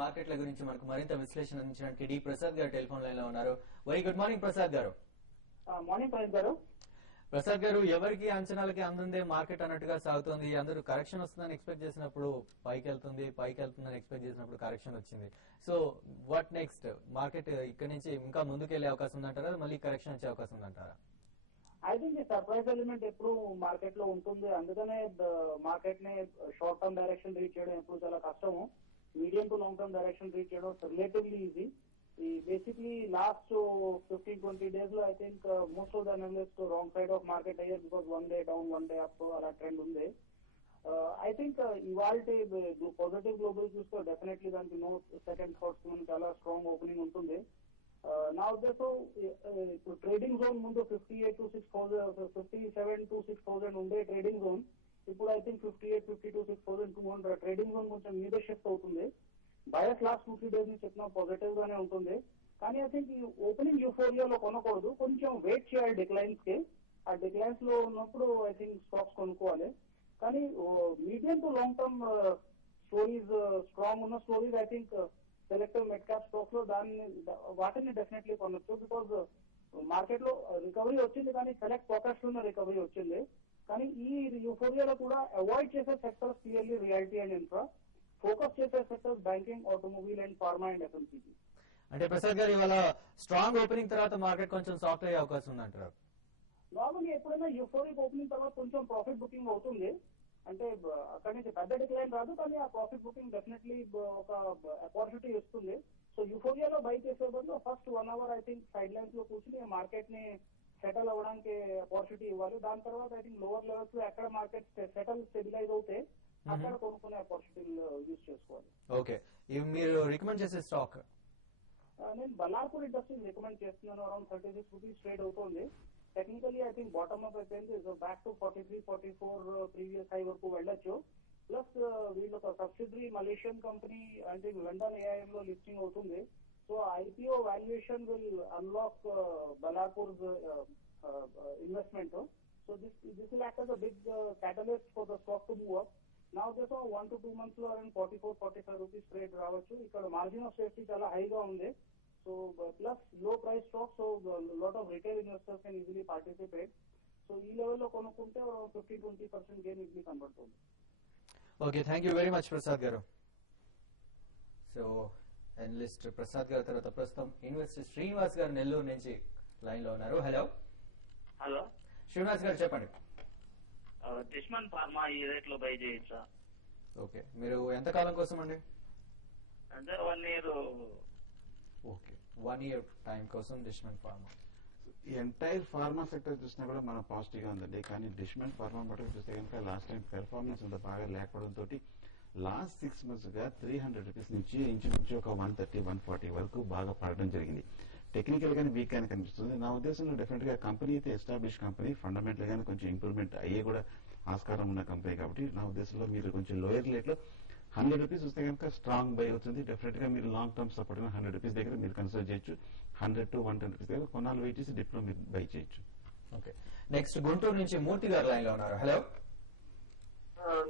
మార్కెట్ల గురించి మనకు మరింత విశ్లేషణ అందించడానికి డి ప్రసాద్ గారు టెలిఫోన్ లైన్ లో ఉన్నారు. వెరీ గుడ్ మార్నింగ్ ప్రసాద్ గారు. మార్నింగ్ ప్రసాద్ గారు. ప్రసాద్ గారు, ఎవరికి అంచనాలకి అందందే మార్కెట్ అన్నట్టుగా సాగుతోంది. అందరూ కరెక్షన్ వస్తుందని ఎక్స్పెక్ట్ చేసినప్పుడు పైకి వెళ్తుందని ఎక్స్పెక్ట్ చేసినప్పుడు కరెక్షన్ వచ్చింది. So what next? మార్కెట్ ఇక్కడ నుంచి ఇంకా ముందుకెళ్లే అవకాశం ఉందంటారా, మళ్ళీ కరెక్షన్ వచ్చే అవకాశం ఉందంటారా? ఐ థింక్ ఈ సర్ప్రైజ్ ఎలిమెంట్ ఎప్పుడు మార్కెట్ లో ఉంటుంది. అందుకనే మార్కెట్ ని షార్ట్ టర్మ్ డైరెక్షన్ రీచ్ చేయడం ఎప్పుడు చాలా కష్టము. Medium to long term direction reach చేయడం relatively easy. Basically last 15-20 days లో I think most of the analysts wrong side of market అయ్యారు because one day down one day up అలా trend ఉంది. I think ఇవాళ positive global చూస్తే definitely దానికి no second thoughts చాలా strong opening ఉంటుంది. నా ఉద్దేశం ఇప్పుడు ట్రేడింగ్ జోన్ ముందు 58 to 6,000 57 to 6,000 ఉండే ట్రేడింగ్ జోన్ ఇప్పుడు I think 58, 52, 6,200 ట్రేడింగ్ జోన్ కొంచెం మీద షిఫ్ట్ అవుతుంది. బయస్ లాస్ట్ 2-3 days నుంచి చెప్పిన పాజిటివ్ గానే ఉంటుంది. కానీ ఐ థింక్ ఈ ఓపెనింగ్ యూఫోరియాలో కొనకూడదు, కొంచెం వెయిట్ చేయాలి డిక్లైన్స్ కి. ఆ డిక్లైన్స్ లో ఉన్నప్పుడు ఐ థింక్ స్టాక్స్ కొనుక్కోవాలి. కానీ medium to long term stories strong ఉన్న stories I think selective mid cap stocks లో వాటిని డెఫినెట్లీ కొనొచ్చు. బికాజ్ మార్కెట్ లో రికవరీ వచ్చింది కానీ సెలెక్ట్ పాకెట్స్ లో రికవరీ వచ్చింది. కానీ ఈ యూఫోరియాలో కూడా అవాయిడ్ చేసే sectors clearly realty and infra, focus చేసే sectors banking, automobile and pharma and FMCG. అంటే ప్రసాద్ గారు, ఇవాళ స్ట్రాంగ్ ఓపెనింగ్ తర్వాత మార్కెట్ కొంచెం సాఫ్ట్ అయ్యే అవకాశం ఉందంటారు? నార్మల్లీ ఎప్పుడైనా యూఫోరిక్ ఓపెనింగ్ తర్వాత కొంచెం ప్రాఫిట్ బుకింగ్ అవుతుంది. అంటే అక్కడి నుంచి పెద్ద డిక్లైన్ రాదు, కానీ ఆ ప్రాఫిట్ బుకింగ్ డెఫినెట్లీ ఒక ఆపర్చునిటీ ఇస్తుంది. సో యూఫోరియాలో బై చేసే బదులు first 1 hour I think side lines లో కూర్చుని మార్కెట్ ని సెటిల్ అవ్వడానికి ఆపర్చునిటీ ఇవ్వాలి. దాని తర్వాత ఐ థింక్ లోవర్ లెవెల్స్ లో ఎక్కడ మార్కెట్ సెటిల్ స్టెబిలైజ్ అవుతే అక్కడ కొనుక్కునే ఆపర్చునిటీలు యూజ్ చేసుకోవాలి. ఓకే, మీరు రికమెండ్ చేసే స్టాక్? నేను బల్లార్పూర్ ఇండస్ట్రీస్ రికమెండ్ చేస్తున్నాను. అరౌండ్ 36 రూపీస్ ట్రేడ్ అవుతుంది. Technically I think bottom up అయిపోయింది. బ్యాక్ టు 43, 44 ప్రీవియస్ హై వరకు వెళ్ళొచ్చు. ప్లస్ వీళ్ళు ఒక సబ్సిడరీ మలేషియన్ కంపెనీ అంటే లండన్ ఏఐఎం లో లిస్టింగ్ అవుతుంది. So IPO valuation will unlock Ballarpur investment. So this will act as a big catalyst for the stock to move up. నా ఉద్దేశం 1 to 2 months లో అరౌండ్ 44-45 రూపీస్ ట్రేడ్ రావచ్చు. ఇక్కడ margin of safety చాలా హైగా ఉంది. So plus low price stock, so lot of retail investors can easily participate. So ఈ లెవెల్లో కొనుక్కుంటే 50-20% గెయిన్ ఈజీలీ కనబడుతుంది. Okay, thank you very much Prasad garu. So analyst Prasad గారి తర్వాత ప్రస్తుతం ఇన్వెస్టర్ శ్రీనివాస్ గారు నెల్లూరు నుంచి లైన్ లో ఉన్నారు. హలో శ్రీనివాస్ గారు, చెప్పండి. దిష్మన్ ఫార్మా ఈ రేట్ లో బై చేయొచ్చా? ఓకే, మీరు ఎంత కాలం కోసం అండి? అంటే 1 year. ఓకే, 1 year టైం కోసం దిష్మన్ ఫార్మా. ఈ ఎంటైర్ ఫార్మా సెక్టర్ చూసినా కూడా మనం పాజిటివ్ గా ఉందండి. కానీ డిష్మన్ ఫార్మా మటుకు చూస్తే కనుక లాస్ట్ టైం పెర్ఫార్మెన్స్ అంత బాగా లేకపోవడంతో లాస్ట్ 6 months గా 300 రూపీస్ నుంచి ఇంచుమించు ఒక 130-140 వరకు బాగా పడడం జరిగింది. టెక్నికల్ గానీ వీక్ గానే కనిపిస్తుంది. నా ఉద్దేశంలో డెఫినెట్ గా కంపెనీ అయితే ఎస్టాబ్లిష్ కంపెనీ, ఫండమెంటల్ గానీ కొంచెం ఇంప్రూవ్మెంట్ అయ్యే కూడా ఆస్కారం ఉన్న కంపెనీ కాబట్టి నా ఉద్దేశంలో మీరు కొంచెం లోయర్ రేట్ లో 100 రూపీస్ వస్తే కనుక స్ట్రాంగ్ బై అవుతుంది. డెఫినెట్ గా మీరు లాంగ్ టర్మ్ సపోర్ట్ 100 రూపీస్ దగ్గర మీరు కన్సిడర్ చేయొచ్చు. 100 to 110 రూపీస్ దగ్గర కొన్నాళ్ళు వెయిట్ చేసి డిప్ లో మీరు బై చేయొచ్చు. ఓకే, నెక్స్ట్ గుంటూరు నుంచి మూర్తి గారు లైన్ లో ఉన్నారు. హలో.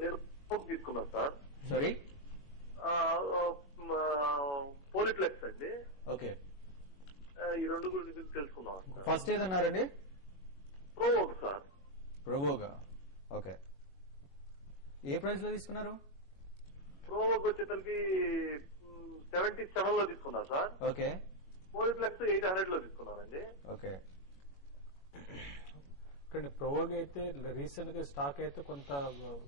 నేను తీసుకున్నాను సార్. సారీ, పోలిప్లెక్స్ అండి. ఓకే, ఈ రెండు గురించి తెలుసుకున్నాం. ఫస్ట్ ఏదన్నారండి? ప్రోవోగ్ సార్. ప్రోవోగా, ఓకే. ఏ ప్రైస్ లో తీసుకున్నారు? ప్రోవోగ్ వచ్చేసరికి 77 లో తీసుకున్నా సార్. ఓకే. పోలిప్లెక్స్ 800 లో తీసుకున్నానండి. ఓకే. ప్రోవోగ్ అయితే రీసెంట్ గా స్టాక్ అయితే కొంత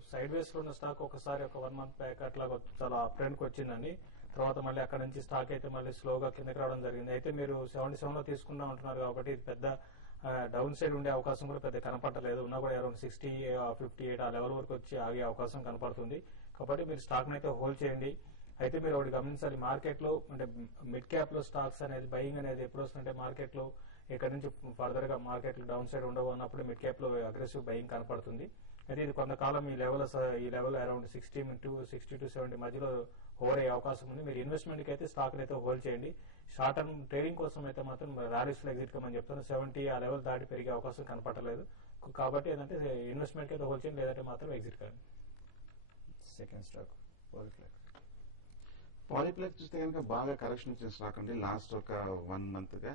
సైడ్ వేస్ లో ఉన్న స్టాక్ ఒకసారి ఒక 1 month బ్యాక్ అట్లా చాలా అప్ ట్రెండ్ కి వచ్చిందండి. తర్వాత మళ్ళీ అక్కడ నుంచి స్టాక్ అయితే మళ్ళీ స్లోగా కిందకి రావడం జరిగింది. అయితే మీరు 77 లో తీసుకుంటా ఉంటున్నారు కాబట్టి ఇది పెద్ద డౌన్ సైడ్ ఉండే అవకాశం కూడా పెద్ద కనపడలేదు. ఉన్నా కూడా అరౌండ్ 60, 58 ఆ లెవెల్ వరకు వచ్చి ఆగే అవకాశం కనపడుతుంది. కాబట్టి మీరు స్టాక్ అయితే హోల్డ్ చేయండి. అయితే మీరు ఒకటి గమనించాలి, మార్కెట్ లో అంటే మిడ్ క్యాప్ లో స్టాక్స్ అనేది బయింగ్ అనేది ఎప్పుడు వస్తుంటే మార్కెట్ లో ఇక్కడ నుంచి ఫర్దర్ గా మార్కెట్ లో డౌన్ సైడ్ ఉండవు అన్నప్పుడు మిడ్ క్యాప్ లో అగ్రెసివ్ బయింగ్ కనపడుతుంది. అయితే ఇది కొంతకాలం ఈ లెవెల్ అరౌండ్ 60 to 70 మధ్యలో హోల్డ్ అయ్యే అవకాశం ఉంది. మీరు ఇన్వెస్ట్మెంట్ కి అయితే స్టాక్ అయితే హోల్డ్ చేయండి. షార్ట్ టర్మ్ ట్రేడింగ్ కోసం అయితే మాత్రం ర్యాలీస్ లో ఎగ్జిట్ కమని చెప్తాను. 70 ఆ లెవెల్ దాటి పెరిగే అవకాశం కనపడలేదు. కాబట్టి ఏంటంటే ఇన్వెస్ట్మెంట్ కి అయితే హోల్డ్ చేయండి, లేదంటే మాత్రం ఎగ్జిట్ కండి. సెకండ్ స్టాక్ పాలిప్లెక్స్ చూస్తే కనుక బాగా కరెక్షన్ వచ్చిన స్టాక్ అండి లాస్ట్ ఒక 1 month గా.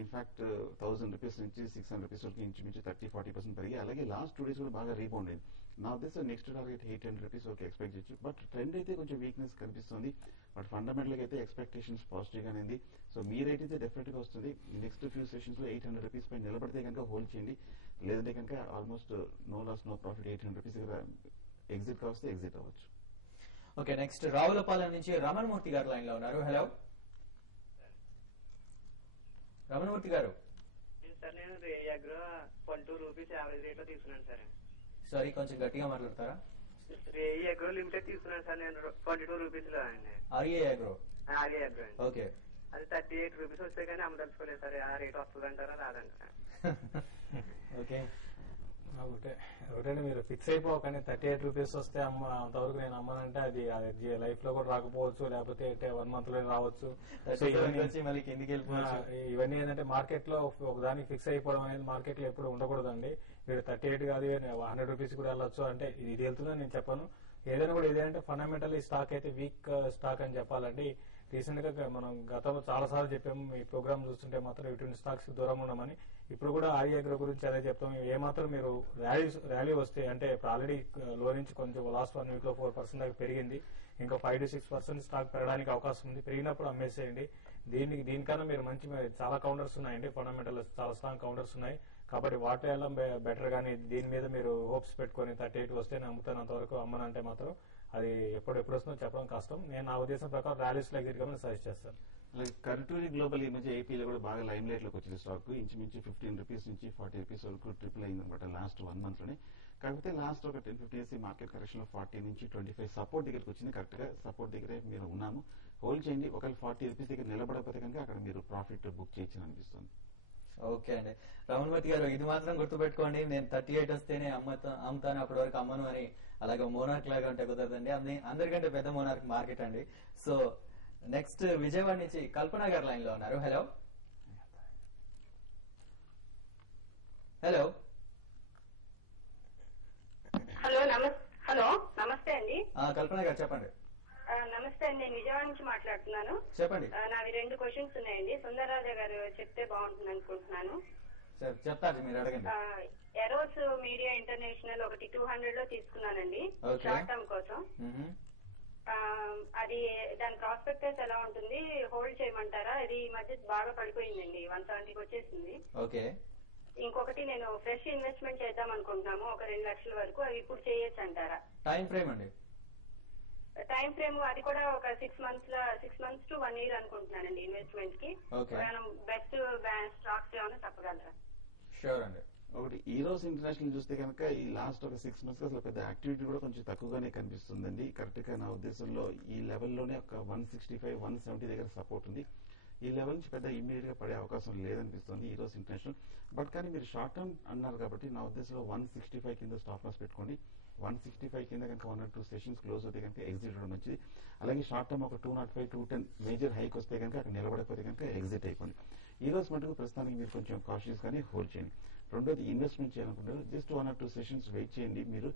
ఇన్ఫాక్ట్ 1000 రూపీస్ నుంచి 600 రూపీస్ వరకు ఇంచుమించు 30-40% పెరిగి, అలాగే లాస్ట్ 2 days కూడా బాగా రీబౌండ్ అయింది. నా ఉద్దేశం next target 800 rupees okay expect చేయొచ్చు. బట్ ట్రెండ్ అయితే కొంచెం వీక్నెస్ కనిపిస్తుంది. బట్ ఫండమెంటల్ గా అయితే ఎక్స్పెక్టేషన్స్ పాజిటివ్ గానే ఉంది. సో మీ రేట్ అయితే డెఫినెట్ గా వస్తుంది. నెక్స్ట్ ఫ్యూ సెషన్స్ లో 800 రూపీస్ పై నిలబడితే కనుక హోల్డ్ చేయండి. లేదంటే కనుక almost no loss no profit 800 rupees exit కావస్తే ఎగ్జిట్ అవ్వచ్చు. ఓకే, నెక్స్ట్ రావులపాలెం నుంచి రమణమూర్తి గారు లైన్ లో ఉన్నారు. హలో రమణమూర్తి గారు. సార్ నేను రేయాగ్రో 22 రూపీస్ యావరేజ్ రేట్ లో తీసుకున్నాను సార్. సారీ, కొంచెం గట్టిగా మాట్లాడతారా? రేయాగ్రో లిమిటెడ్ తీసుకున్నాను సార్ నేను 22 రూపీస్ లో అండి. RA Agro. ఆర్ఏ అగ్రో అండి. ఓకే, అది 38 రూపీస్ వస్తే కానీ అమ్మదలుచుకోలేదు సార్. ఆ రేట్ వస్తుంది అంటారా రాదంటారా? ఓకే, ఒకటే మీరు ఫిక్స్ అయిపోకండి. 38 రూపీస్ వస్తే అంతవరకు నేను అమ్మనంటే అది లైఫ్ లో కూడా రాకపోవచ్చు, లేకపోతే 1 month లో రావచ్చు. సో మళ్ళీ కిందికి వెళ్ళిపోవచ్చు. ఇవన్నీ ఏంటంటే మార్కెట్ లో ఒకదానికి ఫిక్స్ అయిపోవడం అనేది మార్కెట్ లో ఎప్పుడు ఉండకూడదండి. మీరు 38 కాదు 100 రూపీస్ కూడా వెళ్ళొచ్చు అంటే ఇది వెళ్తుందని నేను చెప్పను. ఏదైనా కూడా ఏదంటే ఫండమెంటల్ ఈ స్టాక్ అయితే వీక్ స్టాక్ అని చెప్పాలండి. రీసెంట్ గా మనం గతంలో చాలా సార్లు చెప్పాము, ఈ ప్రోగ్రామ్ చూస్తుంటే మాత్రం ఇటువంటి స్టాక్స్ దూరం ఉండమని. ఇప్పుడు కూడా ఆర్ఏ అగ్రో గురించి అదే చెప్తాం. ఏమాత్రం మీరు ర్యాలీ వస్తే అంటే ఇప్పుడు ఆల్రెడీ లో నుంచి కొంచెం లాస్ట్ 1 week లో 4% దాకా పెరిగింది. ఇంకా 5-6% స్టాక్ పెరగడానికి అవకాశం ఉంది. పెరిగినప్పుడు అమ్మేసేయండి. దీనికన్నా మీరు చాలా కౌంటర్స్ ఉన్నాయండి. ఫండమెంటల్ చాలా స్ట్రాంగ్ కౌంటర్స్ ఉన్నాయి. కాబట్టి వాటి వెళ్ళడం బెటర్. కానీ దీని మీద మీరు హోప్స్ పెట్టుకుని 38 వస్తే నమ్ముతాను అంతవరకు అమ్మనంటే మాత్రం అది ఎప్పుడు వస్తుందో చెప్పడం కష్టం. నేను నా ఉద్దేశం ప్రకారం ర్యాలీస్ లో ఎగ్జిట్ కమని సజెస్ట్ చేస్తాను. అలాగే కర్టూరి గ్లోబల్ ఈ మధ్య ఏపీలో కూడా బాగా లైమ్ లైట్ లోకి వచ్చింది స్టాక్. ఇంచుమించు 15 రూపీస్ నుంచి 40 రూపీస్ వరకు ట్రిపుల్ అయింది అనమాట లాస్ట్ 1 month లోనే. కాకపోతే లాస్ట్ ఒక 10-15 డేస్ మార్కెట్ కరెక్షన్ లో 40 నుంచి 25 సపోర్ట్ దగ్గరకు వచ్చింది. కరెక్ట్ గా సపోర్ట్ దగ్గరే మీరు ఉన్నాము, హోల్డ్ చేయండి. ఒకవేళ 40 రూపీస్ దగ్గర నిలబడకపోతే కనుక అక్కడ మీరు ప్రాఫిట్ బుక్ చేయొచ్చు అనిపిస్తుంది. ఓకే అండి, రమణమూర్తి గారు ఇది మాత్రం గుర్తుపెట్టుకోండి, నేను 38 వస్తేనే అమ్ముతాను, అప్పటి వరకు అమ్మను అని. అలాగే మోనార్క్ లాగా ఉంటే కుదరదండి. అందరికంటే పెద్ద మోనార్క్ మార్కెట్ అండి. సో నెక్స్ట్ విజయవాడ నుంచి కల్పన గారు లైన్ లో ఉన్నారు. హలో హలో హలో నమస్తే అండి. కల్పన గారు చెప్పండి. నమస్తే అండి, నేను విజయవాడ నుంచి మాట్లాడుతున్నాను. చెప్పండి. నావి 2 క్వశ్చన్స్ ఉన్నాయండి. సుందరరాజా గారు చెప్తే బాగుంటుంది అనుకుంటున్నాను. చెప్తారు, మీరు అడగండి. ఎరోస్ మీడియా ఇంటర్నేషనల్ ఒకటి 200 లో తీసుకున్నానండి షార్ట్ టర్మ్ కోసం. అది దాని ప్రాస్పెక్టస్ ఎలా ఉంటుంది, హోల్డ్ చేయమంటారా? ఇది ఈ మధ్య బాగా పడిపోయిందండి, 170కి వచ్చేసింది. ఓకే. ఇంకొకటి నేను ఫ్రెష్ ఇన్వెస్ట్మెంట్ చేద్దాం అనుకుంటున్నాము ఒక 2 లక్షల వరకు, అవి ఇప్పుడు చేయొచ్చు అంటారా? టైం ఫ్రేమ్ అండి? టైం ఫ్రేమ్ అది కూడా ఒక 6 months to 1 year అనుకుంటున్నానండి ఇన్వెస్ట్మెంట్ కి. బెస్ట్ స్టాక్స్ ఏమైనా చెప్పగలరా? షూర్ అండి. ఒకటి ఈరోజు ఇంటర్నేషనల్ చూస్తే కనుక ఈ లాస్ట్ ఒక 6 months అసలు పెద్ద యాక్టివిటీ కూడా కొంచెం తక్కువగానే కనిపిస్తుందండి. కరెక్ట్ గా నా ఉద్దేశంలో ఈ లెవెల్లోనే ఒక 165-170 దగ్గర సపోర్ట్ ఉంది. ఈ లెవెల్ నుంచి పెద్ద ఇమీడియట్ గా పడే అవకాశం లేదనిపిస్తుంది ఈరోజు ఇంటర్నేషనల్. బట్ కానీ మీరు షార్ట్ టర్మ్ అన్నారు కాబట్టి నా ఉద్దేశంలో 165 కింద స్టాప్ లాస్ పెట్టుకోండి. 165 కింద కనుక 1 or 2 సెషన్స్ క్లోజ్ అవుతే కనుక ఎగ్జిట్ అవడం మంచిది. అలాగే షార్ట్ టర్మ్ ఒక 205-210 మేజర్ హైక్ వస్తే కనుక అక్కడ నిలబడకపోతే కనుక ఎగ్జిట్ అయిపోండి. ఈ రోజు మటుకు ప్రస్తుతానికి మీరు కొంచెం కాషియస్ గానే హోల్డ్ చేయండి. రెండోది ఇన్వెస్ట్మెంట్ చేయాలనుకుంటారు, జస్ట్ 1 or 2 సెషన్స్ వెయిట్ చేయండి. మీరు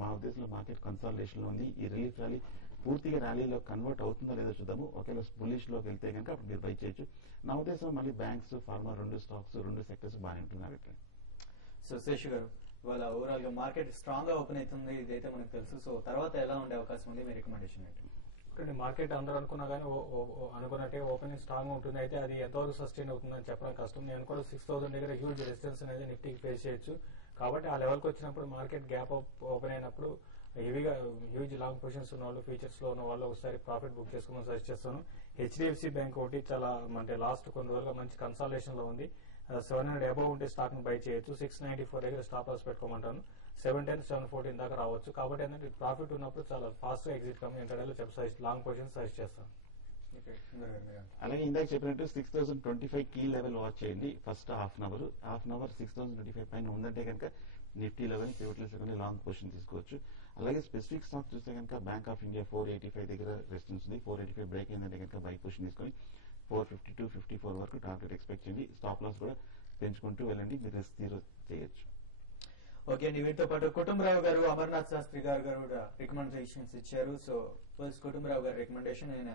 మా ఉద్దేశంలో మార్కెట్ కన్సాలిడేషన్ లో ఉంది. ఈ రిలీఫ్ ర్యాలీ పూర్తిగా ర్యాలీలో కన్వర్ట్ అవుతుందో లేదో చూద్దాము. ఒకవేళ బుల్లిష్ లోకి వెళ్తే కనుక అప్పుడు మీరు బై చేయొచ్చు. నా ఉద్దేశం మళ్ళీ బ్యాంక్స్, ఫార్మా 2 స్టాక్స్ 2 సెక్టర్స్ బాగానే ఉంటుంది. సో శేషు గారు, ఇవాళ ఓవరాల్ గా మార్కెట్ స్ట్రాంగ్ గా ఓపెన్ అవుతుంది, ఇదైతే మనకు తెలుసు. సో తర్వాత ఎలా ఉండే అవకాశం ఉంది, మీ రికమెండేషన్ ఏంటి? మార్కెట్ అందరూ అనుకున్నా కానీ అనుకున్నట్టే ఓపెనింగ్ స్ట్రాంగ్ ఉంటుంది. అయితే అది ఎంతవరకు సస్టైన్ అవుతుందని చెప్పడం కష్టం. నేను కూడా 6000 దగ్గర హ్యూజ్ రెసిస్టెన్స్ అనేది నిఫ్టీకి ఫేస్ చేయొచ్చు. కాబట్టి ఆ లెవెల్కి వచ్చినప్పుడు మార్కెట్ గ్యాప్ ఓపెన్ అయినప్పుడు హెవీగా హ్యూజ్ లాంగ్ పొజిషన్స్ ఉన్న వాళ్ళు, ఫీచర్స్ లో ఉన్న వాళ్ళు ఒకసారి ప్రాఫిట్ బుక్ చేసుకోమని సజెస్ట్ చేస్తాను. HDFC బ్యాంక్ ఒకటి చాలా అంటే లాస్ట్ కొన్ని రోజులుగా మంచి కన్సాలిడేషన్ లో ఉంది. 700 అబౌవ్ ఉంటే స్టాక్ ని బై చేయొచ్చు. 694 దగ్గర స్టాప్ లాస్ పెట్టుకోమంటాను. 710, 714 దాకా రావచ్చు. కాబట్టి ఏంటంటే ప్రాఫిట్ ఉన్నప్పుడు చాలా ఫాస్ట్ గా ఎగ్జిట్ కమ్ ఇంటర్డేలో లాంగ్ పొజిషన్ సజెస్ట్ చేస్తాను. అలాగే ఇందాక చెప్పినట్టు 6025 కీ లెవెల్ వాచ్ చేయండి. ఫస్ట్ హాఫ్ అన్ అవర్ 6025 పైన ఉందంటే కనుక నిఫ్టీలో కానీ పివట్లెస్ కానీ లాంగ్ పొజిషన్ తీసుకోవచ్చు. అలాగే స్పెసిఫిక్ స్టాక్ చూస్తే కనుక బ్యాంక్ ఆఫ్ ఇండియా 485 దగ్గర రెసిస్టెన్స్ ఉంది. 485 బ్రేక్ అయిందంటే కనుక బై పొజిషన్ తీసుకొని 452-54 వరకు టార్గెట్ ఎక్స్పెక్ట్ చేయండి. స్టాప్ లాస్ కూడా పెంచుకుంటూ వెళ్ళండి, మీరు రిస్క్ జీరో చేయొచ్చు. ఓకే అండి, వీటితో పాటు కుటుంబరావు గారు, అమర్నాథ్ శాస్త్రి గారు కూడా రికమెండేషన్స్ ఇచ్చారు. సో ఫస్ట్ కుటుంబరావు గారి రికమెండేషన్, ఆయన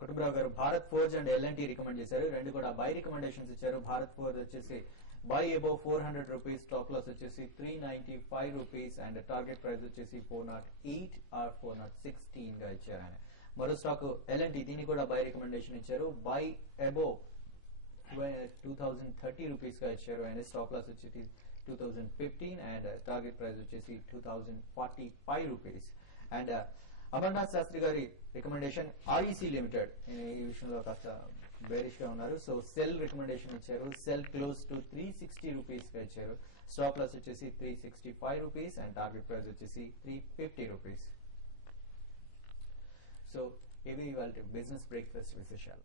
కుటుంబరావు గారు భారత్ ఫోర్జ్ అండ్ ఎల్ఎన్టీ రికమెండ్ చేశారు, రెండు కూడా బై రికమెండేషన్స్ ఇచ్చారు. భారత్ ఫోర్జ్ వచ్చేసి buy above 400 rupees, stop loss వచ్చేసి 395 రూపీస్ అండ్ టార్గెట్ ప్రైస్ వచ్చేసి 408 ఆర్ 416 గా ఇచ్చారు ఆయన. మరో స్టాక్ ఎల్ఎన్టీ, దీన్ని కూడా బై రికమెండేషన్ ఇచ్చారు, బై అబౌవ్ 2030 రూపీస్ గా ఇచ్చారు అండ్ స్టాప్ లాస్ వచ్చేసి 2015 అండ్ టార్గెట్ ప్రైస్ వచ్చేసి 2045 రూపీస్. అండ్ అమర్నాథ్ శాస్త్రి గారి రికమెండేషన్ ఆర్ఈసీ లిమిటెడ్, ఈ విషయంలో కాస్త బేరిష్ గా ఉన్నారు. సో సెల్ రికమెండేషన్ ఇచ్చారు, సెల్ క్లోజ్ టు 360 రూపీస్ గా ఇచ్చారు, స్టాప్ లాస్ వచ్చేసి 365 రూపీస్ అండ్ టార్గెట్ ప్రైస్ వచ్చేసి 350 రూపీస్. సో ఇవి ఇవాళ బిజినెస్ బ్రేక్ఫాస్ట్ విశేషాలు.